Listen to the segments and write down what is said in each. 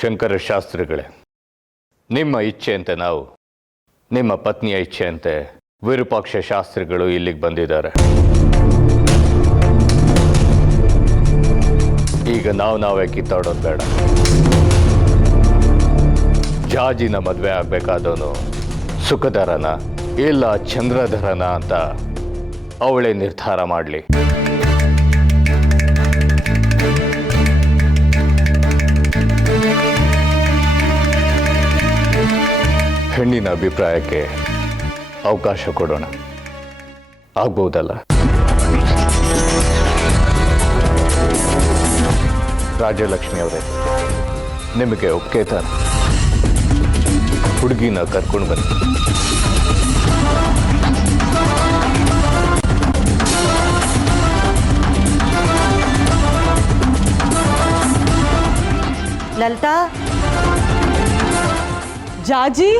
ಶಂಕರ ಶಾಸ್ತ್ರಿಗಳೇ, ನಿಮ್ಮ ಇಚ್ಛೆಯಂತೆ ನಾವು, ನಿಮ್ಮ ಪತ್ನಿಯ ಇಚ್ಛೆಯಂತೆ ವಿರೂಪಾಕ್ಷ ಶಾಸ್ತ್ರಿಗಳು ಇಲ್ಲಿಗೆ ಬಂದಿದ್ದಾರೆ. ಈಗ ನಾವೇ ಕಿತ್ತಾಡೋದು ಬೇಡ. ಜಾಜಿನ ಮದುವೆ ಆಗಬೇಕಾದವನು ಸುಖಧರನ ಇಲ್ಲ ಚಂದ್ರಧರನ ಅಂತ ಅವಳೇ ನಿರ್ಧಾರ ಮಾಡಲಿ. ಹೆಣ್ಣಿನ ಅಭಿಪ್ರಾಯಕ್ಕೆ ಅವಕಾಶ ಕೊಡೋಣ, ಆಗ್ಬಹುದಲ್ಲ? ರಾಜಲಕ್ಷ್ಮಿ ಅವರೇ, ನಿಮಗೆ ಒಪ್ಪಿಗೆ ತಾನೆ? ಹುಡುಗಿನ ಕರ್ಕೊಂಡು ಬನ್ನಿ. ಲಲಿತಾ, ಜಾಜಿ,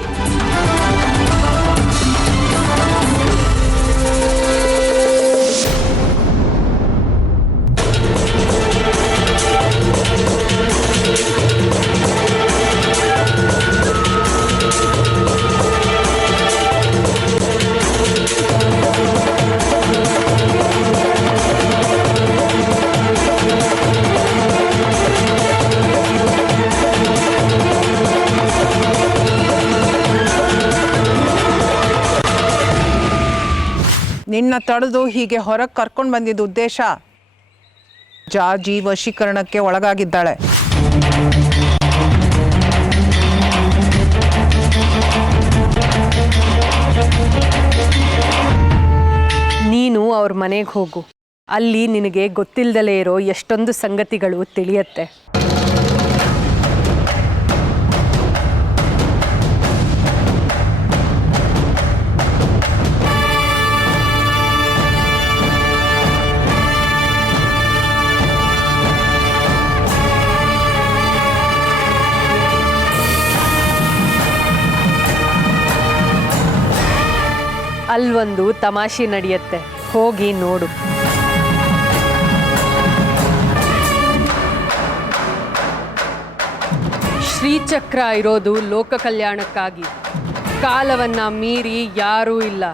ನಿನ್ನ ತಡೆದು ಹೀಗೆ ಹೊರಗೆ ಕರ್ಕೊಂಡು ಬಂದಿದ್ದ ಉದ್ದೇಶ, ಜಾಜಿ ವಶೀಕರಣಕ್ಕೆ ಒಳಗಾಗಿದ್ದಾಳೆ. ನೀನು ಅವ್ರ ಮನೆಗೆ ಹೋಗು. ಅಲ್ಲಿ ನಿನಗೆ ಗೊತ್ತಿಲ್ಲದಲೇ ಇರೋ ಎಷ್ಟೊಂದು ಸಂಗತಿಗಳು ತಿಳಿಯತ್ತೆ. ಅಲ್ಲೊಂದು ತಮಾಷೆ ನಡೆಯುತ್ತೆ, ಹೋಗಿ ನೋಡು. ಶ್ರೀಚಕ್ರ ಇರೋದು ಲೋಕ ಕಲ್ಯಾಣಕ್ಕಾಗಿ. ಕಾಲವನ್ನ ಮೀರಿ ಯಾರೂ ಇಲ್ಲ.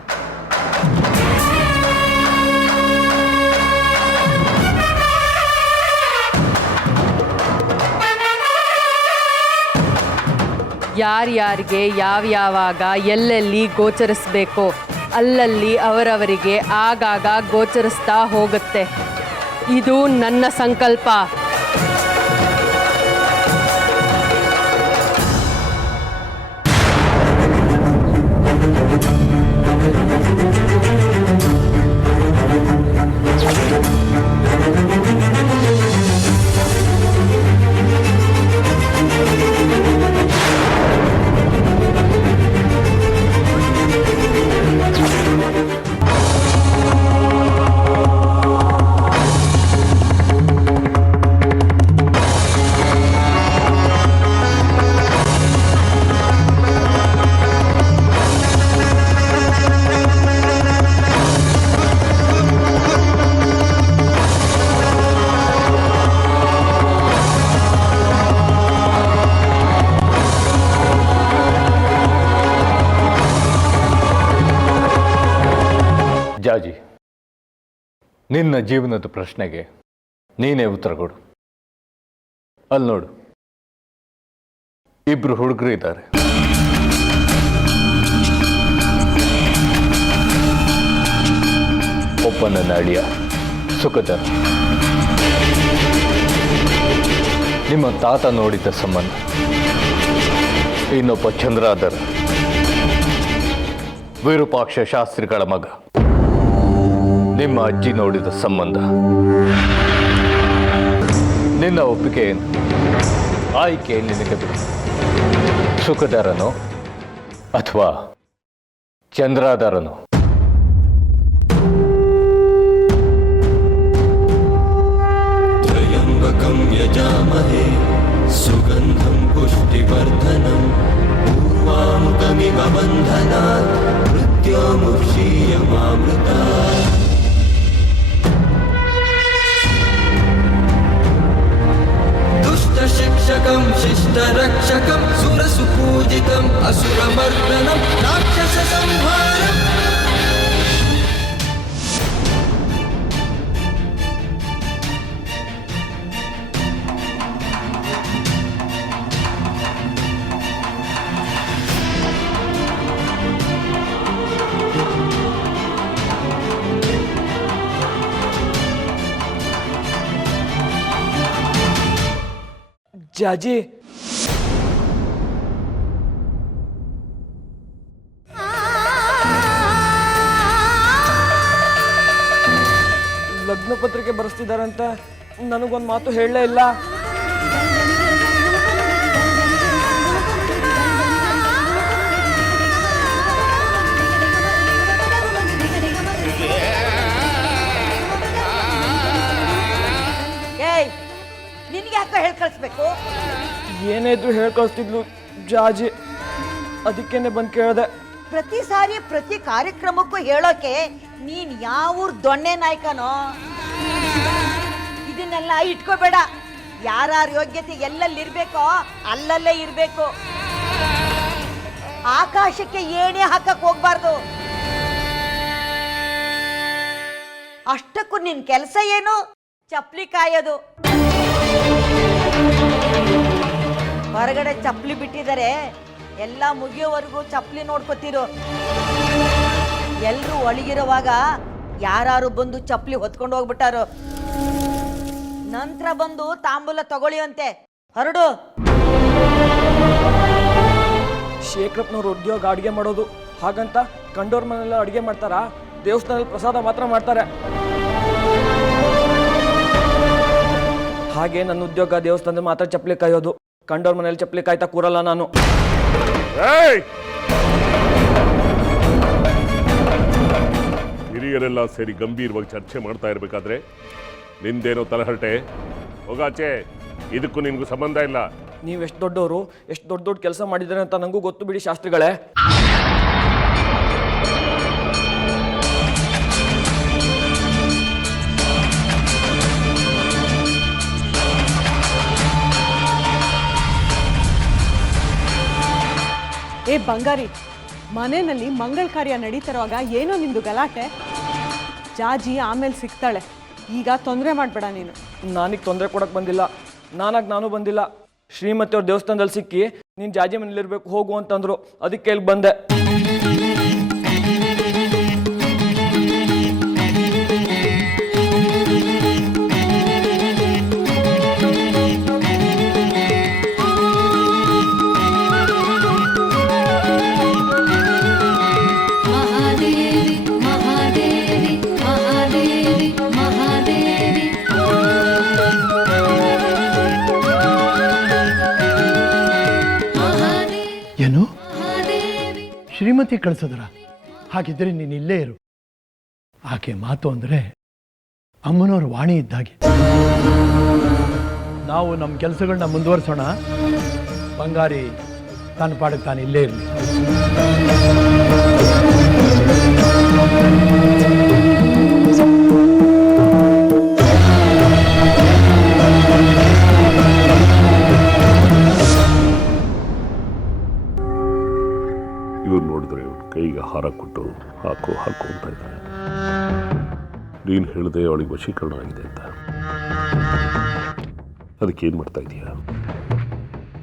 ಯಾರ್ಯಾರಿಗೆ ಯಾವ್ಯಾವಾಗ ಎಲ್ಲೆಲ್ಲಿ ಗೋಚರಿಸ್ಬೇಕೋ ಅಲ್ಲಲ್ಲಿ ಅವರವರಿಗೆ ಆಗಾಗ ಗೋಚರಿಸ್ತಾ ಹೋಗುತ್ತೆ. ಇದು ನನ್ನ ಸಂಕಲ್ಪ. ಜಾಜಿ, ನಿನ್ನ ಜೀವನದ ಪ್ರಶ್ನೆಗೆ ನೀನೇ ಉತ್ತರ ಕೊಡು. ಅಲ್ಲಿ ನೋಡು, ಇಬ್ರು ಹುಡುಗರು ಇದ್ದಾರೆ. ಒಬ್ಬನ ಅಳಿಯ ಸುಖಧರ, ನಿಮ್ಮ ತಾತ ನೋಡಿದ ಸಂಬಂಧ. ಇನ್ನೊಬ್ಬ ಚಂದ್ರಾಧರ, ವಿರೂಪಾಕ್ಷ ಶಾಸ್ತ್ರಿಗಳ ಮಗ, ನಿಮ್ಮ ಅಜ್ಜಿ ನೋಡಿದ ಸಂಬಂಧ. ನಿನ್ನ ಒಪ್ಪಿಗೆ ಏನು? ಆಯ್ಕೆ ನಿನಗೆ ಬಿಡು. ಸುಖಧರನೋ ಅಥವಾ ಚಂದ್ರಾಧರನೋ? ತ್ರಯಂಬಕಂ ಯಜಾಮಹೇ ಸುಗಂಧಂ ಪುಷ್ಟಿವರ್ಧನಂ ಪೂರ್ವಾಮುಖಮಿವ ಬಂಧನಾತ್ ಮೃತ್ಯೋರ್ಮುಕ್ಷೀಯಮಾಮೃತಾತ್. ದುಷ್ಟ ಶಿಕ್ಷಕಂ ಶಿಷ್ಟರ ಜಾಜಿ ಲಗ್ನ ಪತ್ರಿಕೆ ಬರೆಸ್ತಿದಾರಂತ ನನಗೊಂದು ಮಾತು ಹೇಳಲೇ ಇಲ್ಲ. ಏಯ್ ನಿನ್ಗೆ ಯಾಕೆ ಹೇಳಿ ಕಳಿಸ್ಬೇಕು? ಏನೇ ಇದ್ರು ಹೇಳಿ ಕಳಿಸ್ತಿದ್ಲು ಜಾಜಿ, ಅದಕ್ಕೇನೆ ಬಂದು ಕೇಳಿದೆ. ಪ್ರತಿ ಸಾರಿ ಪ್ರತಿ ಕಾರ್ಯಕ್ರಮಕ್ಕೂ ಹೇಳೋಕೆ ನೀನ್ ಯಾವ ದೊಣ್ಣೆ ನಾಯಕನೋ? ಇದನ್ನೆಲ್ಲ ಇಟ್ಕೋಬೇಡ. ಯಾರ್ಯಾರ ಯೋಗ್ಯತೆ ಎಲ್ಲೆಲ್ಲಿರ್ಬೇಕೋ ಅಲ್ಲಲ್ಲೇ ಇರ್ಬೇಕು. ಆಕಾಶಕ್ಕೆ ಏನೇ ಹಾಕಕ್ ಹೋಗ್ಬಾರ್ದು. ಅಷ್ಟಕ್ಕೂ ನಿನ್ ಕೆಲಸ ಏನು? ಚಪ್ಲಿ ಕಾಯೋದು. ಹೊರಗಡೆ ಚಪ್ಲಿ ಬಿಟ್ಟಿದ್ದಾರೆ, ಎಲ್ಲ ಮುಗಿಯೋವರೆಗೂ ಚಪ್ಲಿ ನೋಡ್ಕೊತಿರು. ಎಲ್ರು ಒಳಗಿರುವಾಗ ಯಾರು ಬಂದು ಚಪ್ಲಿ ಹೊತ್ಕೊಂಡು ಹೋಗ್ಬಿಟ್ಟಾರು. ನಂತರ ಬಂದು ತಾಂಬೂಲ ತಗೊಳ್ಳಿ ಅಂತೆ. ಹೊರಡು. ಶೇಖರಪ್ಪನವ್ರು ಉದ್ಯೋಗ ಅಡುಗೆ ಮಾಡೋದು, ಹಾಗಂತ ಕಂಡೋರ್ ಮನೆಯಲ್ಲ ಅಡುಗೆ ಮಾಡ್ತಾರಾ? ದೇವಸ್ಥಾನದಲ್ಲಿ ಪ್ರಸಾದ ಮಾತ್ರ ಮಾಡ್ತಾರೆ. ಹಾಗೆ ನನ್ನ ಉದ್ಯೋಗ ದೇವಸ್ಥಾನದಲ್ಲಿ ಮಾತ್ರ ಚಪ್ಪಲಿ ಕಾಯೋದು. ಕಂಡೋರ್ ಮನೇಲಿ ಚಪ್ಪಲಿ ಕಾಯ್ತಾ ಕೂರಲ್ಲ ನಾನು. ಹಿರಿಯರೆಲ್ಲ ಸೇರಿ ಗಂಭೀರವಾಗಿ ಚರ್ಚೆ ಮಾಡ್ತಾ ಇರಬೇಕಾದ್ರೆ ನಿಂದೇನೋ ತಲಹರಟೆ? ಹೋಗಾಚೆ, ಇದಕ್ಕೂ ನಿನ್ಗೂ ಸಂಬಂಧ ಇಲ್ಲ. ನೀವು ಎಷ್ಟು ದೊಡ್ಡವರು, ಎಷ್ಟು ದೊಡ್ಡ ದೊಡ್ಡ ಕೆಲಸ ಮಾಡಿದ್ದಾರೆ ಅಂತ ನನಗೂ ಗೊತ್ತು ಬಿಡಿ ಶಾಸ್ತ್ರಿಗಳೇ. ಏ ಬಂಗಾರಿ, ಮನೆಯಲ್ಲಿ ಮಂಗಳ ಕಾರ್ಯ ನಡೀತಿರುವಾಗ ಏನೋ ನಿಂದು ಗಲಾಟೆ. ಜಾಜಿ ಆಮೇಲೆ ಸಿಗ್ತಾಳೆ, ಈಗ ತೊಂದರೆ ಮಾಡಬೇಡ ನೀನು. ನಾನೀಗ ತೊಂದರೆ ಕೊಡಕ್ಕೆ ಬಂದಿಲ್ಲ, ನಾನು ಬಂದಿಲ್ಲ. ಶ್ರೀಮತಿ ಅವ್ರ ದೇವಸ್ಥಾನದಲ್ಲಿ ಸಿಕ್ಕಿ ನೀನು ಜಾಜಿ ಮನೇಲಿರ್ಬೇಕು ಹೋಗು ಅಂತಂದ್ರು, ಅದಕ್ಕೆ ಇಲ್ಲಿ ಬಂದೆ. ಏನು ಶ್ರೀಮತಿ ಕಳಿಸಿದ್ರ? ಹಾಗಿದ್ರೆ ನೀನು ಇಲ್ಲೇ ಇರು. ಆಕೆ ಮಾತು ಅಂದರೆ ಅಮ್ಮನವ್ರ ವಾಣಿ ಇದ್ದಾಗೆ. ನಾವು ನಮ್ಮ ಕೆಲಸಗಳನ್ನ ಮುಂದುವರಿಸೋಣ. ಬಂಗಾರಿ ತನ್ನ ಪಾಡಕ್ಕೆ ತಾನು ಇಲ್ಲೇ ಇರಲಿ. ಇವ್ರು ನೋಡಿದ್ರೆ ಇವ್ರ ಕೈಗೆ ಹಾರ ಕೊಟ್ಟು ಹಾಕು ಅಂತ ಇದ್ದಾರೆ. ನೀನು ಹೇಳಿದೆ ಅವಳಿಗೆ ವಶೀಕರಣ ಆಗಿದೆ ಅಂತ. ಅದಕ್ಕೇನು ಮಾಡ್ತಾ ಇದೀಯ?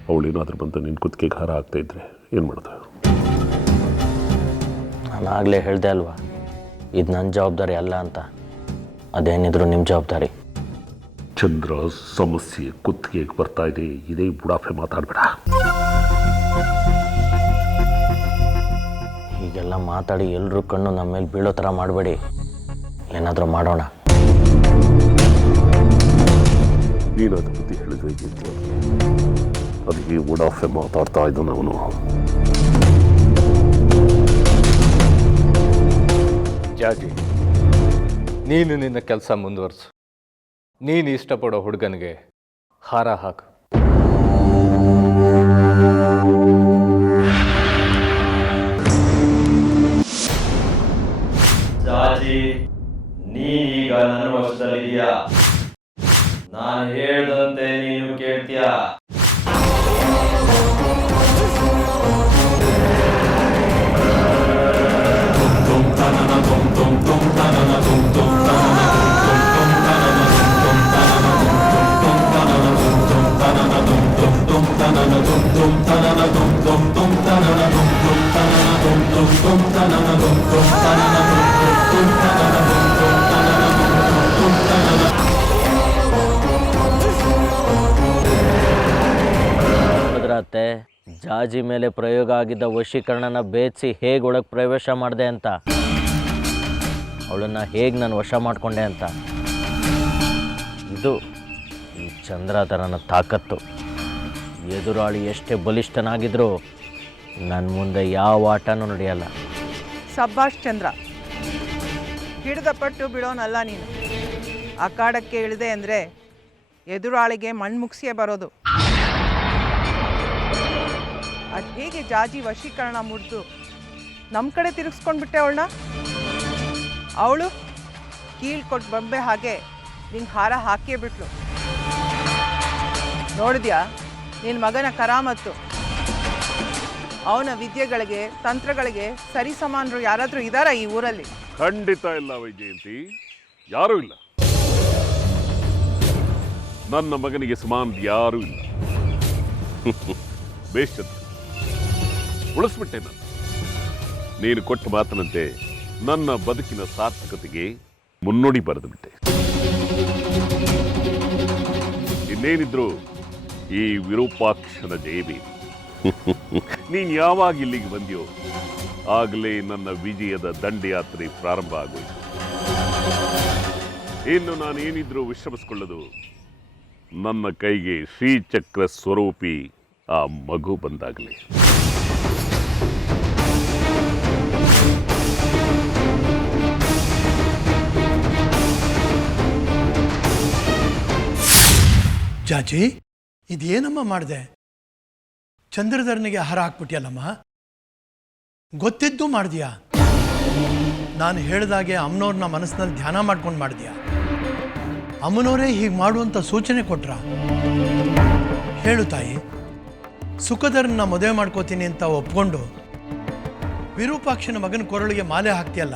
ಅವಳೇನಾದ್ರೂ ಬಂದು ನಿನ್ನ ಕುತ್ತಿಗೆಗೆ ಹಾರ ಆಗ್ತಾ ಇದ್ರೆ ಏನು ಮಾಡ್ದೆ? ನಾನು ಆಗಲೇ ಹೇಳಿದೆ ಅಲ್ವಾ, ಇದು ನನ್ನ ಜವಾಬ್ದಾರಿ ಅಲ್ಲ ಅಂತ. ಅದೇನಿದ್ರು ನಿಮ್ಮ ಜವಾಬ್ದಾರಿ. ಚಂದ್ರ, ಸಮಸ್ಯೆ ಕುತ್ತಿಗೆಗೆ ಬರ್ತಾ ಇದೆ, ಇದೇ ಬುಡಾಫೆ ಮಾತಾಡಬೇಡ. ಹೀಗೆಲ್ಲ ಮಾತಾಡಿ ಎಲ್ಲರೂ ಕಣ್ಣು ನಮ್ಮ ಮೇಲೆ ಬೀಳೋ ಥರ ಮಾಡಬೇಡಿ. ಏನಾದರೂ ಮಾಡೋಣ. ನೀನು ಅದ್ರ ಬುದ್ಧಿ ಹೇಳಿದ್ರೆ ಇದೆಯಂತ, ಅದಕ್ಕೆ ಬುಡಾಫೆ ಮಾತಾಡ್ತಾ ಇದ್ದ ಅವನು. ಜಾಜಿ, ನೀನು ನಿನ್ನ ಕೆಲಸ ಮುಂದುವರಿಸು. ನೀನು ಇಷ್ಟಪಡೋ ಹುಡುಗನಿಗೆ ಹಾರ ಹಾಕು. ಜಾಜಿ, ನೀನೀಗ ನನ್ನ ವಶದಲ್ಲಿದೆಯಾ? ನಾನು ಹೇಳ್ದಂತೆ ನೀನು ಕೇಳ್ತೀಯಾ? ಜಾಜಿ ಮೇಲೆ ಪ್ರಯೋಗ ಆಗಿದ್ದ ವಶೀಕರಣನ ಭೇದಿಸಿ ಹೇಗೆ ಒಳಗೆ ಪ್ರವೇಶ ಮಾಡಿದೆ ಅಂತ, ಅವಳನ್ನು ಹೇಗೆ ನಾನು ವಶ ಮಾಡಿಕೊಂಡೆ ಅಂತ. ಇದು ಈ ಚಂದ್ರಾಧರನ ತಾಕತ್ತು. ಎದುರಾಳಿ ಎಷ್ಟೇ ಬಲಿಷ್ಠನಾಗಿದ್ರೂ ನನ್ನ ಮುಂದೆ ಯಾವ ಆಟನೂ ನಡೆಯಲ್ಲ. ಸಬ್ಬಾಷ್ ಚಂದ್ರ, ಹಿಡಿದ ಪಟ್ಟು ಬಿಡೋನಲ್ಲ ನೀನು. ಅಖಾಡಕ್ಕೆ ಇಳಿದೆ ಅಂದರೆ ಎದುರಾಳಿಗೆ ಮಣ್ಣು ಮುಗಿಸಿಯೇ ಬರೋದು. ಅದು ಹೇಗೆ ಜಾಜಿ ವಶೀಕರಣ ಮುರಿದು ನಮ್ಮ ಕಡೆ ತಿರುಗಿಸ್ಕೊಂಡ್ಬಿಟ್ಟೆ ಅವಳನ್ನ. ಅವಳು ಕೀಳ್ಕೊಟ್ಟು ಬೊಂಬೆ ಹಾಗೆ ನಿಂಗೆ ಹಾರ ಹಾಕೇ ಬಿಟ್ಲು. ನೋಡಿದ್ಯಾ ನಿನ್ನ ಮಗನ ಕರಾಮತ್ತು? ಅವನ ವಿದ್ಯೆಗಳಿಗೆ ತಂತ್ರಗಳಿಗೆ ಸರಿ ಸಮಾನರು ಯಾರಾದರೂ ಇದ್ದಾರಾ ಈ ಊರಲ್ಲಿ? ಖಂಡಿತ ಇಲ್ಲ ವೈಜಯಂತಿ, ಯಾರೂ ಇಲ್ಲ. ನನ್ನ ಮಗನಿಗೆ ಸಮಾನ ಯಾರೂ ಇಲ್ಲ. ಬೇಷ್ ಚಂದ್ರ, ಉಳಿಸ್ಬಿಟ್ಟೆ ನಾನು. ನೀನು ಕೊಟ್ಟ ಮಾತಿನಂತೆ ನನ್ನ ಬದುಕಿನ ಸಾರ್ಥಕತೆಗೆ ಮುನ್ನುಡಿ ಬರೆದು ಬಿಟ್ಟೆ. ಇನ್ನೇನಿದ್ರು ಈ ವಿರೂಪಾಕ್ಷನ ಜಯಬೇಡಿ. ನೀನು ಯಾವಾಗ ಇಲ್ಲಿಗೆ ಬಂದ್ಯೋ ಆಗಲೇ ನನ್ನ ವಿಜಯದ ದಂಡಯಾತ್ರೆ ಪ್ರಾರಂಭ ಆಗೋಯ್ತು. ಇನ್ನು ನಾನೇನಿದ್ರೂ ವಿಶ್ರಮಿಸಿಕೊಳ್ಳದು ನನ್ನ ಕೈಗೆ ಶ್ರೀಚಕ್ರ ಸ್ವರೂಪಿ ಆ ಮಗು ಬಂದಾಗಲೇ. ಜಾಜಿ, ಇದೇನಮ್ಮ ಮಾಡಿದೆ? ಚಂದ್ರಧರನಿಗೆ ಆಹಾರ ಹಾಕ್ಬಿಟ್ಯಲ್ಲಮ್ಮ. ಗೊತ್ತಿದ್ದು ಮಾಡಿದ್ಯಾ? ನಾನು ಹೇಳಿದಾಗೆ ಅಮ್ಮನವ್ರನ್ನ ಮನಸ್ಸಿನಲ್ಲಿ ಧ್ಯಾನ ಮಾಡ್ಕೊಂಡು ಮಾಡಿದ್ಯಾ? ಅಮ್ಮನವರೇ ಹೀಗೆ ಮಾಡುವಂಥ ಸೂಚನೆ ಕೊಟ್ರ? ಹೇಳು ತಾಯಿ. ಸುಖಧರನ್ನ ಮದುವೆ ಮಾಡ್ಕೋತೀನಿ ಅಂತ ಒಪ್ಕೊಂಡು ವಿರೂಪಾಕ್ಷನ ಮಗನ ಕೊರಳಿಗೆ ಮಾಲೆ ಹಾಕ್ತಿಯಲ್ಲ,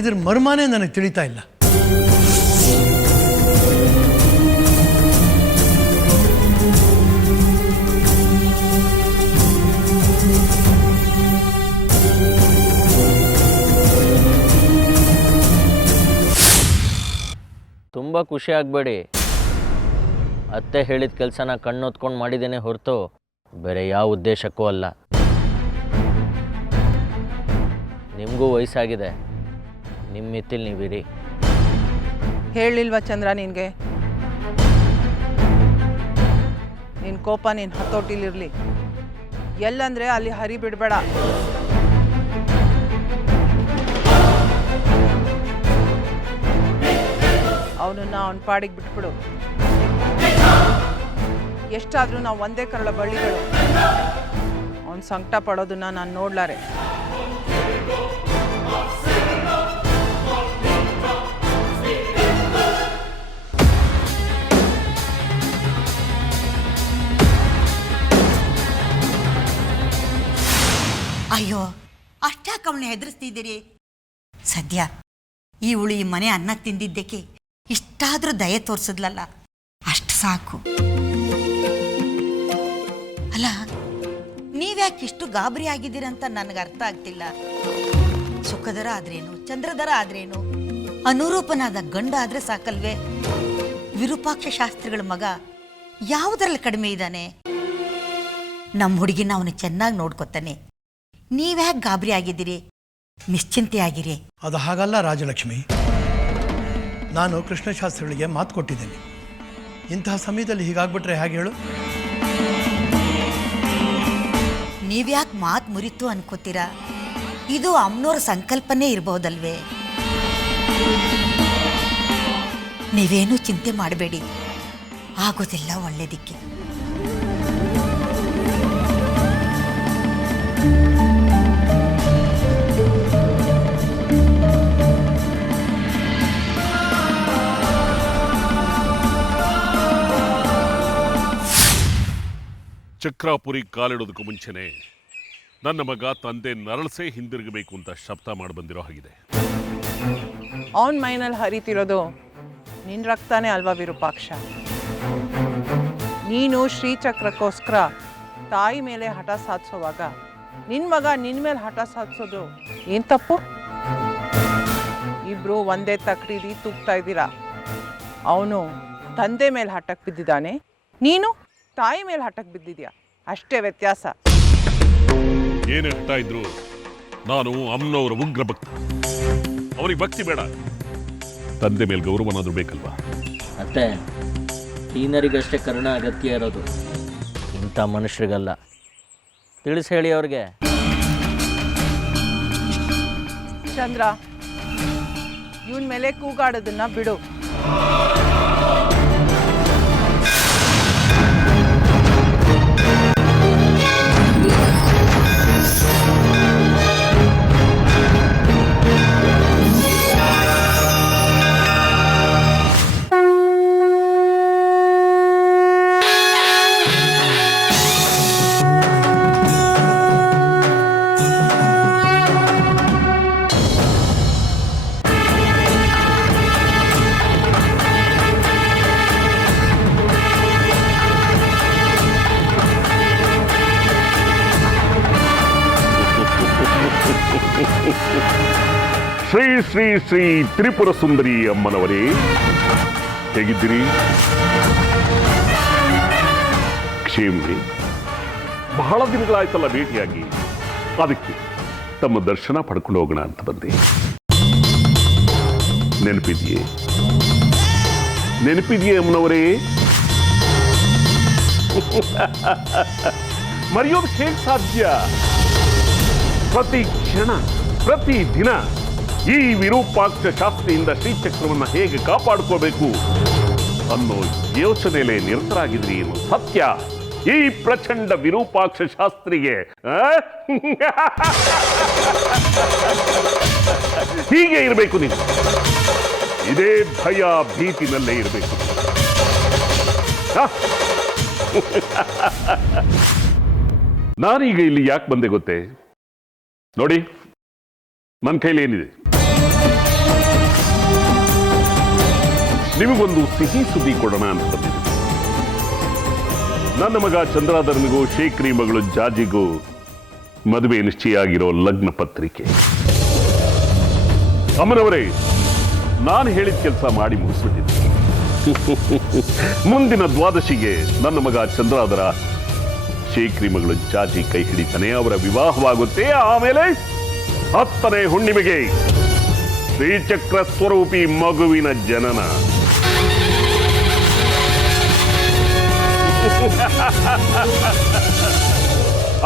ಇದ್ರ ಮರ್ಮಾನೇ ನನಗೆ ತಿಳಿತಾ ಇಲ್ಲ. ತುಂಬ ಖುಷಿ ಆಗಬೇಡಿ. ಅತ್ತೆ ಹೇಳಿದ ಕೆಲಸನ ಕಣ್ಣೊತ್ಕೊಂಡು ಮಾಡಿದ್ದೇನೆ ಹೊರತು ಬೇರೆ ಯಾವ ಉದ್ದೇಶಕ್ಕೂ ಅಲ್ಲ. ನಿಮಗೂ ವಯಸ್ಸಾಗಿದೆ, ನಿಮ್ಮ ಮಿತ್ತಿಲ್ ನೀವಿರಿ. ಹೇಳಿಲ್ವ ಚಂದ್ರ ನಿನಗೆ? ನಿನ್ನ ಕೋಪ ನಿನ್ನ ಹತೋಟಿಲಿರಲಿ. ಎಲ್ಲಂದ್ರೆ ಅಲ್ಲಿ ಹರಿ ಬಿಡಬೇಡ. ಅವನನ್ನ ಅವನ ಪಾಡಿಗೆ ಬಿಟ್ಬಿಡು. ಎಷ್ಟಾದರೂ ನಾವು ಒಂದೇ ಕರಳ ಬಳ್ಳಿಗಳು. ಅವನ ಸಂಕಟ ಪಡೋದನ್ನ ನಾನು ನೋಡ್ಲಾರೆ. ಅಯ್ಯೋ, ಅಷ್ಟಾಕ ಅವಳನ್ನ ಹೆದರಿಸ್ತಿದ್ದೀರಿ? ಸದ್ಯ ಇವಳು ಈ ಮನೆ ಅನ್ನ ತಿಂದಿದ್ದಕ್ಕೆ ಇಷ್ಟಾದ್ರೂ ದಯೆ ತೋರಿಸಿದ್ಲಲ್ಲ, ಅಷ್ಟು ಸಾಕು. ಅಲ್ಲ, ನೀವ್ಯಾಕೆ ಇಷ್ಟು ಗಾಬರಿ ಆಗಿದ್ದೀರಂತ ನನಗೆ ಅರ್ಥ ಆಗ್ತಿಲ್ಲ. ಸುಖದರ ಆದ್ರೇನು, ಚಂದ್ರದರ ಆದ್ರೇನು, ಅನುರೂಪನಾದ ಗಂಡ ಆದ್ರೆ ಸಾಕಲ್ವೇ? ವಿರೂಪಾಕ್ಷ ಶಾಸ್ತ್ರಿಗಳ ಮಗ ಯಾವುದರಲ್ಲಿ ಕಡಿಮೆ ಇದ್ದಾನೆ? ನಮ್ಮ ಹುಡುಗಿನ ಅವನು ಚೆನ್ನಾಗಿ ನೋಡ್ಕೊತಾನೆ. ನೀವ್ಯಾಕೆ ಗಾಬರಿ ಆಗಿದ್ದೀರಿ? ನಿಶ್ಚಿಂತೆ ಆಗಿರಿ. ಅದು ಹಾಗಲ್ಲ ರಾಜಲಕ್ಷ್ಮಿ. ನಾನು ಕೃಷ್ಣಶಾಸ್ತ್ರಿಗಳಿಗೆ ಮಾತು ಕೊಟ್ಟಿದ್ದೇನೆ. ಇಂತಹ ಸಮಯದಲ್ಲಿ ಹೀಗಾಗ್ಬಿಟ್ರೆ ಹೇಗೆ ಹೇಳು? ನೀವ್ಯಾಕೆ ಮಾತು ಮುರಿತು ಅನ್ಕೋತೀರಾ? ಇದು ಅಮ್ಮನವ್ರ ಸಂಕಲ್ಪನೇ ಇರಬಹುದಲ್ವೇ? ನೀವೇನೂ ಚಿಂತೆ ಮಾಡಬೇಡಿ, ಆಗೋದಿಲ್ಲ ಒಳ್ಳೇದಿಕ್ಕೆ. ಚಕ್ರಾಪುರಿ ಕಾಲಿಡೋದಕ್ಕೂ ಮುಂಚೆನೆ ನನ್ನ ಮಗ ತಂದೆ ನರಳಸೇ ಹಿಂದಿರುಗಬೇಕು ಅಂತ ಶಬ್ದ ಮಾಡಿ ಬಂದಿರೋ ಹಾಗಿದೆ. ಅವನ ಮೈನಲ್ಲಿ ಹರಿತಿರೋದು ನಿನ್ನ ರಕ್ತಾನೇ ಅಲ್ವಾ ವಿರೂಪಾಕ್ಷ? ನೀನು ಶ್ರೀಚಕ್ರಕ್ಕೋಸ್ಕರ ತಾಯಿ ಮೇಲೆ ಹಠ ಸಾಧಿಸೋವಾಗ ನಿನ್ನ ಮಗ ನಿನ್ನ ಮೇಲೆ ಹಠ ಸಾಧಿಸೋದು ಏನು ತಪ್ಪು? ಇಬ್ರು ಒಂದೇ ತಕ್ರೀದಿ ತೂಗ್ತಾ ಇದ್ದೀರಾ. ಅವನು ತಂದೆ ಮೇಲೆ ಹಠಕ್ಕೆ ಬಿದ್ದಿದ್ದಾನೆ, ನೀನು ತಾಯಿ ಮೇಲೆ ಹಠಕ್ಕೆ ಬಿದ್ದಿದ್ಯಾ. ಅಷ್ಟೇ ವ್ಯತ್ಯಾಸ. ಏನೇ ಹೇಳ್ತಾ ಇದ್ರು ನಾನು ಅಮ್ಮನವರ ಉಗ್ರ ಭಕ್ತ. ಅವ್ರಿಗೆ ಭಕ್ತಿ ಬೇಡ, ತಂದೆ ಮೇಲೆ ಗೌರವನಾದ್ರೂ ಬೇಕಲ್ವಾ? ಅತ್ತೆ, ಹೀನರಿಗಷ್ಟೇ ಕರುಣ ಅಗತ್ಯ ಇರೋದು, ಇಂಥ ಮನುಷ್ಯರಿಗಲ್ಲ. ತಿಳಿಸಿ ಹೇಳಿ ಅವ್ರಿಗೆ. ಚಂದ್ರ, ಇವನ್ ಮೇಲೆ ಕೂಗಾಡೋದನ್ನ ಬಿಡು. ಶ್ರೀ ಶ್ರೀ ಶ್ರೀ ತ್ರಿಪುರ ಸುಂದರಿ ಅಮ್ಮನವರೇ, ಹೇಗಿದ್ದೀರಿ? ಕ್ಷೇಮವೇ? ಬಹಳ ದಿನಗಳಾಯ್ತಲ್ಲ ಭೇಟಿಯಾಗಿ, ಅದಕ್ಕೆ ತಮ್ಮ ದರ್ಶನ ಪಡ್ಕೊಂಡು ಹೋಗೋಣ ಅಂತ ಬಂದೆ. ನೆನಪಿದೆಯೇ ಅಮ್ಮನವರೇ? ಮರೆಯೋದು ಹೇಗೆ ಸಾಧ್ಯ? ಪ್ರತಿ ಕ್ಷಣ, ಪ್ರತಿ ದಿನ ಈ ವಿರೂಪಾಕ್ಷ ಶಾಸ್ತ್ರಿಯಿಂದ ಶ್ರೀಚಕ್ರವನ್ನು ಹೇಗೆ ಕಾಪಾಡ್ಕೋಬೇಕು ಅನ್ನೋ ಯೋಚನೆಯಲ್ಲೇ ನಿರತರಾಗಿದ್ರಿ ಏನು ಸತ್ಯ. ಈ ಪ್ರಚಂಡ ವಿರೂಪಾಕ್ಷ ಶಾಸ್ತ್ರಿಗೆ ಹೀಗೆ ಇರಬೇಕು ನೀವು. ಇದೇ ಭಯ ಭೀತಿನಲ್ಲೇ ಇರಬೇಕು. ನಾನೀಗ ಇಲ್ಲಿ ಯಾಕೆ ಬಂದೆ ಗೊತ್ತೇ? ನೋಡಿ, ನನ್ನ ಕೈಲಿ ಏನಿದೆ, ನಿಮಗೊಂದು ಸಿಹಿ ಸುದ್ದಿ ಕೊಡೋಣ ಅಂತ ಬಂದಿದೆ. ನನ್ನ ಮಗ ಚಂದ್ರಾಧರನಿಗೂ ಶೇಖರಿ ಮಗಳು ಜಾಜಿಗೂ ಮದುವೆ ನಿಶ್ಚಯ ಆಗಿರೋ ಲಗ್ನ ಪತ್ರಿಕೆ. ಅಮ್ಮನವರೇ, ನಾನು ಹೇಳಿದ ಕೆಲಸ ಮಾಡಿ ಮುಗಿಸ್ಬಿಟ್ಟಿದ್ದೆ. ಮುಂದಿನ ದ್ವಾದಶಿಗೆ ನನ್ನ ಮಗ ಚಂದ್ರಾಧರ ಶೇಖರಿ ಮಗಳು ಜಾಜಿ ಕೈ ಹಿಡಿತಾನೆ. ಅವರ ವಿವಾಹವಾಗುತ್ತೆ. ಆಮೇಲೆ 10ನೇ ಹುಣ್ಣಿಮೆಗೆ ಶ್ರೀಚಕ್ರ ಸ್ವರೂಪಿ ಮಗುವಿನ ಜನನ.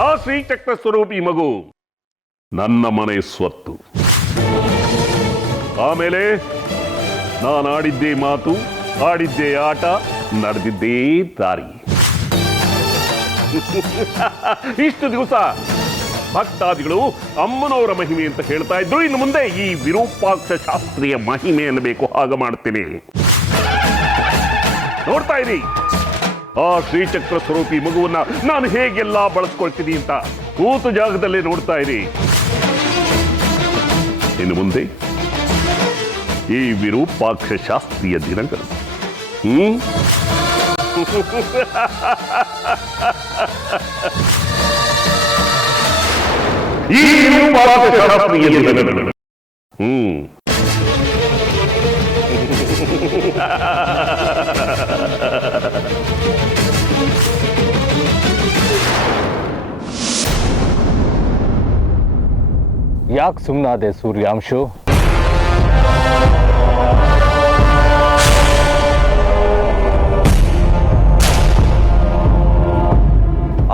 ಆ ಶ್ರೀಚಕ್ರ ಸ್ವರೂಪಿ ಮಗು ನನ್ನ ಮನೆ ಸ್ವತ್ತು. ಆಮೇಲೆ ನಾನು ಆಡಿದ್ದೇ ಮಾತು, ಆಡಿದ್ದೇ ಆಟ, ನಡೆದಿದ್ದೇ ದಾರಿ. ಇಷ್ಟು ದಿವಸ ಭಕ್ತಾದಿಗಳು ಅಮ್ಮನವರ ಮಹಿಮೆ ಅಂತ ಹೇಳ್ತಾ ಇದ್ರು. ಇನ್ನು ಮುಂದೆ ಈ ವಿರೂಪಾಕ್ಷ ಶಾಸ್ತ್ರೀಯ ಮಹಿಮೆ ಅನ್ನಬೇಕು, ಹಾಗೆ ಮಾಡ್ತೀನಿ. ನೋಡ್ತಾ ಇರಿ, ಆ ಶ್ರೀಚಕ್ರ ಸ್ವರೂಪಿ ಮಗುವನ್ನ ನಾನು ಹೇಗೆಲ್ಲ ಬಳಸ್ಕೊಳ್ತೀನಿ ಅಂತ ಕೂತು ಜಾಗದಲ್ಲೇ ನೋಡ್ತಾ ಇರಿ. ಇನ್ನು ಮುಂದೆ ಈ ವಿರೂಪಾಕ್ಷ ಶಾಸ್ತ್ರೀಯ ದಿನಗಳು ಈ ವಿರೂಪಾಕ್ಷ ಶಾಸ್ತ್ರೀಯ ದಿನಗಳು ಯಾಕೆ ಸುಮ್ಮನಾದೆ ಸೂರ್ಯಾಂಶು?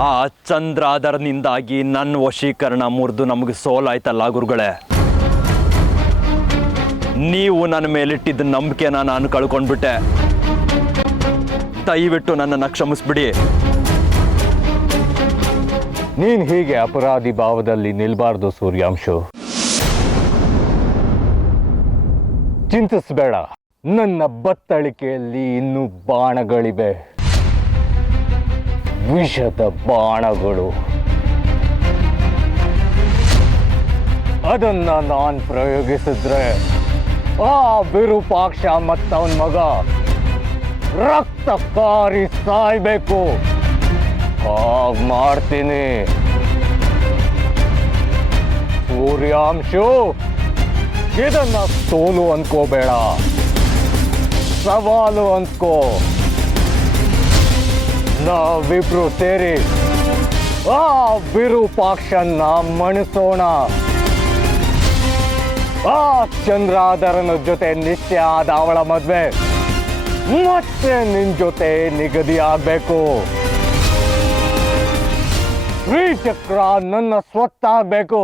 ಆ ಚಂದ್ರಾಧರನಿಂದಾಗಿ ನನ್ನ ವಶೀಕರಣ ಮುರಿದು ನಮಗೆ ಸೋಲಾಯ್ತಲ್ಲ ಗುರುಗಳೇ. ನೀವು ನನ್ನ ಮೇಲಿಟ್ಟಿದ್ದ ನಂಬಿಕೆನ ನಾನು ಕಳ್ಕೊಂಡ್ಬಿಟ್ಟೆ. ದಯವಿಟ್ಟು ನನ್ನನ್ನು ಕ್ಷಮಿಸ್ಬಿಡಿ. ನೀನ್ ಹೀಗೆ ಅಪರಾಧಿ ಭಾವದಲ್ಲಿ ನಿಲ್ಬಾರ್ದು ಸೂರ್ಯಾಂಶು. ಚಿಂತಿಸಬೇಡ, ನನ್ನ ಬತ್ತಳಿಕೆಯಲ್ಲಿ ಇನ್ನೂ ಬಾಣಗಳಿವೆ, ವಿಷದ ಬಾಣಗಳು. ಅದನ್ನ ನಾನು ಪ್ರಯೋಗಿಸಿದ್ರೆ ಆ ವಿರೂಪಾಕ್ಷ ಮತ್ತವನ ಮಗ ರಕ್ತ ಕಾರಿ ಸಾಯ್ಬೇಕು. ಹಾಗ್ ಮಾಡ್ತೀನಿ ಸೂರ್ಯಾಂಶು. ಇದನ್ನ ಸೋಲು ಅನ್ಕೋಬೇಡ, ಸವಾಲು ಅನ್ಕೋ. ನಾವಿಬ್ರು ಸೇರಿ ಆ ವಿರೂಪಾಕ್ಷನ್ನ ಮಣಿಸೋಣ. ಆ ಚಂದ್ರಾಧರನ ಜೊತೆ ನಿಶ್ಚಯ ಆದ ಅವಳ ಮದ್ವೆ ಮತ್ತೆ ನಿನ್ ಜೊತೆ ನಿಗದಿ ಆಗ್ಬೇಕು. ಶ್ರೀಚಕ್ರ ನನ್ನ ಸ್ವತ್ತಾಗಬೇಕು.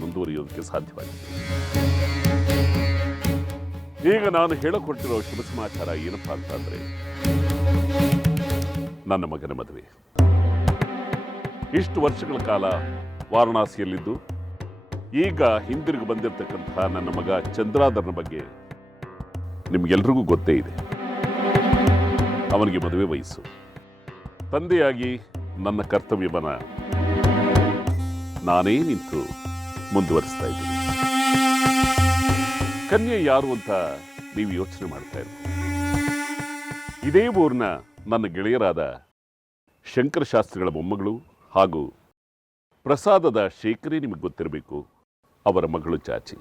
ಮುಂದುವರಿಯೋದಕ್ಕೆ ಸಾಧ್ಯವಾಗಿದೆ. ಈಗ ನಾನು ಹೇಳಿಕೊಟ್ಟಿರೋ ಶುಭ ಸಮಾಚಾರ ಏನಪ್ಪಾ ಅಂತಂದ್ರೆ, ನನ್ನ ಮಗನ ಮದುವೆ. ಇಷ್ಟು ವರ್ಷಗಳ ಕಾಲ ವಾರಣಾಸಿಯಲ್ಲಿದ್ದು ಈಗ ಹಿಂದಿರುಗಿ ಬಂದಿರತಕ್ಕಂತಹ ನನ್ನ ಮಗ ಚಂದ್ರಾಧರನ ಬಗ್ಗೆ ನಿಮ್ಗೆಲ್ರಿಗೂ ಗೊತ್ತೇ ಇದೆ. ಅವನಿಗೆ ಮದುವೆ ವಯಸ್ಸು. ತಂದೆಯಾಗಿ ನನ್ನ ಕರ್ತವ್ಯವನ್ನ ನಾನೇ ನಿಂತು ಮುಂದುವರಿಸ್ತಾ ಇದ್ದೀನಿ. ಕನ್ಯೆ ಯಾರು ಅಂತ ನೀವು ಯೋಚನೆ ಮಾಡ್ತಾ ಇರ್ಬೋದು. ಇದೇ ಊರಿನ ನನ್ನ ಗೆಳೆಯರಾದ ಶಂಕರ ಶಾಸ್ತ್ರಿಗಳ ಮೊಮ್ಮಗಳು ಹಾಗೂ ಪ್ರಸಾದದ ಶೇಖರಿ ನಿಮಗೆ ಗೊತ್ತಿರಬೇಕು. ಅವರ ಮಗಳು ಚಾಚಿ,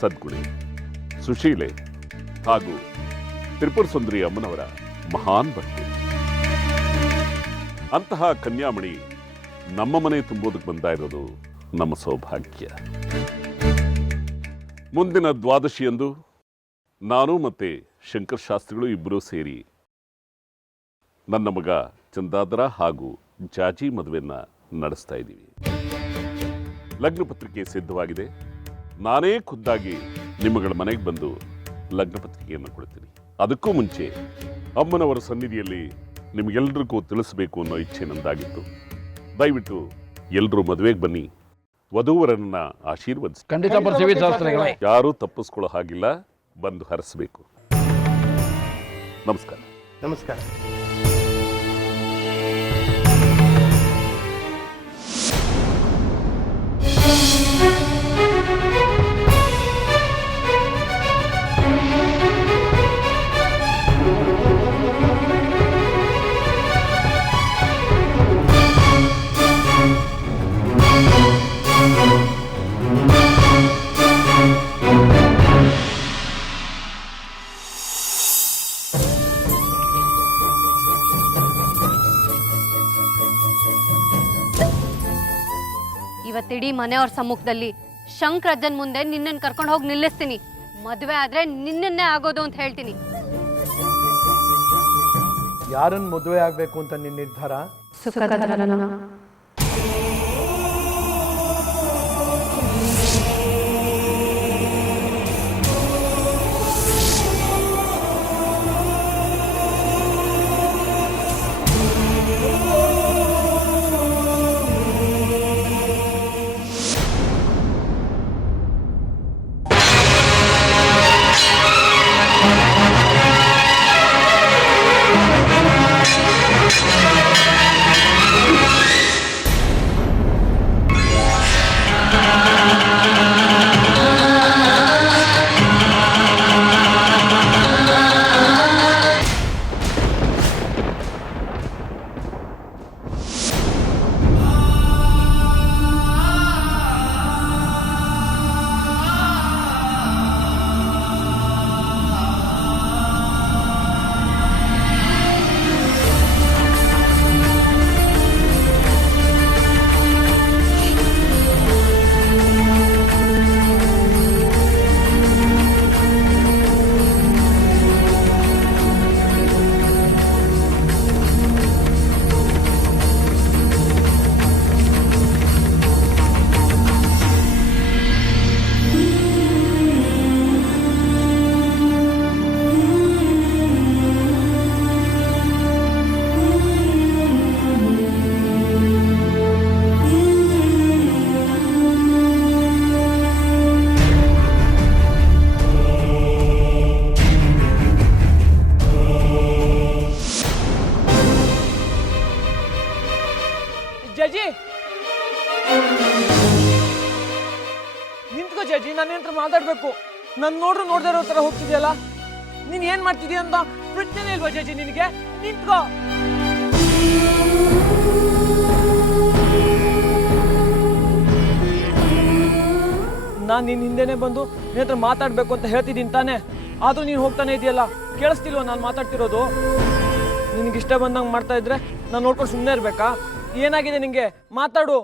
ಸದ್ಗುಣಿ, ಸುಶೀಲೆ ಹಾಗೂ ತ್ರಿಪುರ ಸುಂದರಿ ಅಮ್ಮನವರ ಮಹಾನ್ ಭಕ್ತಿ. ಅಂತಹ ಕನ್ಯಾಮಣಿ ನಮ್ಮ ಮನೆ ತುಂಬೋದಕ್ಕೆ ಬಂದ ಇರೋದು ನಮ್ಮ ಸೌಭಾಗ್ಯ. ಮುಂದಿನ ದ್ವಾದಶಿಯಂದು ನಾನು ಮತ್ತೆ ಶಂಕರ್ ಶಾಸ್ತ್ರಿಗಳು ಇಬ್ಬರೂ ಸೇರಿ ನನ್ನ ಮಗ ಚಂದ್ರಾಧರ ಹಾಗೂ ಜಾಜಿ ಮದುವೆಯನ್ನ ನಡೆಸ್ತಾ ಇದ್ದೀವಿ. ಲಗ್ನ ಪತ್ರಿಕೆ ಸಿದ್ಧವಾಗಿದೆ. ನಾನೇ ಖುದ್ದಾಗಿ ನಿಮ್ಮಗಳ ಮನೆಗೆ ಬಂದು ಲಗ್ನ ಪತ್ರಿಕೆಯನ್ನು ಕೊಡ್ತೀನಿ. ಅದಕ್ಕೂ ಮುಂಚೆ ಅಮ್ಮನವರ ಸನ್ನಿಧಿಯಲ್ಲಿ ನಿಮಗೆಲ್ಲರಿಗೂ ತಿಳಿಸಬೇಕು ಅನ್ನೋ ಇಚ್ಛೆ ನಂದಾಗಿತ್ತು. ದಯವಿಟ್ಟು ಎಲ್ಲರೂ ಮದುವೆಗೆ ಬನ್ನಿ, ವಧೂವರನ್ನ ಆಶೀರ್ವದಿಸಿ. ಖಂಡಿತ ಬರ್ತೀವಿ ಶಾಸ್ತ್ರಿಗಳೇ. ಯಾರೂ ತಪ್ಪಿಸ್ಕೊಳ್ಳೋ ಹಾಗಿಲ್ಲ, ಬಂದು ಹರಿಸಬೇಕು. ನಮಸ್ಕಾರ. ನಮಸ್ಕಾರ. ಇವತ್ತಿಡೀ ಮನೆಯವ್ರ ಸಮ್ಮುಖದಲ್ಲಿ ಶಂಕರಜ್ಜನ್ ಮುಂದೆ ನಿನ್ನನ್ನು ಕರ್ಕೊಂಡು ಹೋಗಿ ನಿಲ್ಲಿಸ್ತೀನಿ. ಮದುವೆ ಆದ್ರೆ ನಿನ್ನನ್ನೇ ಆಗೋದು ಅಂತ ಹೇಳ್ತೀನಿ. ಯಾರನ್ನು ಮದುವೆ ಆಗಬೇಕು ಅಂತ ನಿನ್ನ ನಿರ್ಧಾರ? ಜಜಿ ನಿಂತ್ಕೋ ಜಜಿ, ನಾನೇಂತ ಮಾತಾಡ್ಬೇಕು. ನಾನು ನೋಡ್ದೇ ಇರೋ ತರ ಹೋಗ್ತಿದ್ಯಲ್ಲ, ನೀನ್ ಏನ್ ಮಾಡ್ತಿದ್ಯಾ ಅಂತ ಪ್ರಶ್ನೆ ಇಲ್ವಾ ಜಜಿ ನಿನಗೆ? ನಿಂತ್ಕೋ. ನಾನು ನಿನ್ನ ಹಿಂದೆನೇ ಬಂದು ನಿನ್ನ ಹತ್ರ ಮಾತಾಡಬೇಕು ಅಂತ ಹೇಳ್ತಿದ್ದೀನಿ ತಾನೇ. ಆದರೂ ನೀನು ಹೋಗ್ತಾನೆ ಇದೆಯಲ್ಲ, ಕೇಳಿಸ್ತಿಲ್ವ ನಾನು ಮಾತಾಡ್ತಿರೋದು? ನಿನಗಿಷ್ಟ ಬಂದಂಗೆ ಮಾಡ್ತಾ ಇದ್ರೆ ನಾನು ನೋಡ್ಕೊಂಡು ಸುಮ್ಮನೆ ಇರಬೇಕಾ? ಏನಾಗಿದೆ ನಿನಗೆ? ಮಾತಾಡು.